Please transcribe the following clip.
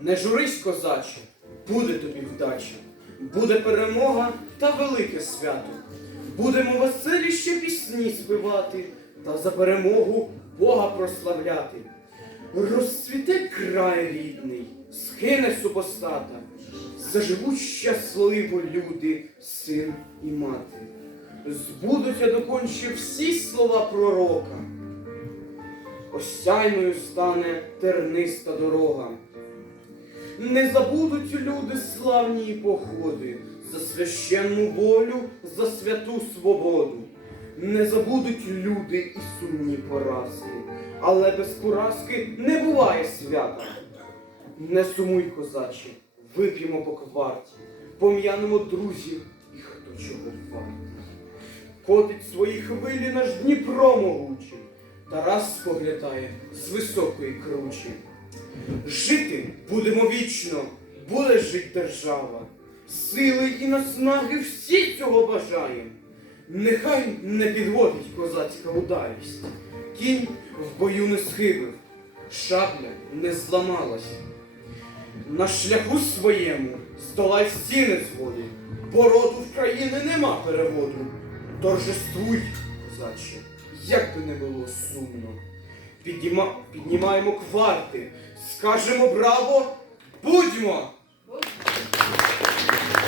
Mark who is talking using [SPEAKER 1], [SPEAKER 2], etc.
[SPEAKER 1] Не журись, козаче, буде тобі вдача, буде перемога та велике свято. Будемо веселі ще пісні співати та за перемогу Бога прославляти. Розцвіте край рідний, схине супостата, заживуть щасливо люди, син і мати. Збудуться доконче всі слова пророка. Осяйною стане терниста дорога. Не забудуть люди славні походи за священну волю, за святу свободу. Не забудуть люди і сумні поразки, але без поразки не буває свята. Не сумуй, козаче, вип'ємо по кварті, пом'янемо друзів і хто чого вартий. Котить свої хвилі наш Дніпро могучий, Тарас споглядає з високої кручі. Жити будемо вічно, буде жить держава. Сили і наснаги всі цього бажаєм. Нехай не підводить козацька удалість. Кінь в бою не схибив, шабля не зламалась. На шляху своєму здолай стіни згоди, бо роду в країни нема переводу. Торжествуй, козаче, як би не було сумно. Підніма... Піднімаємо кварти, скажемо браво, будьмо!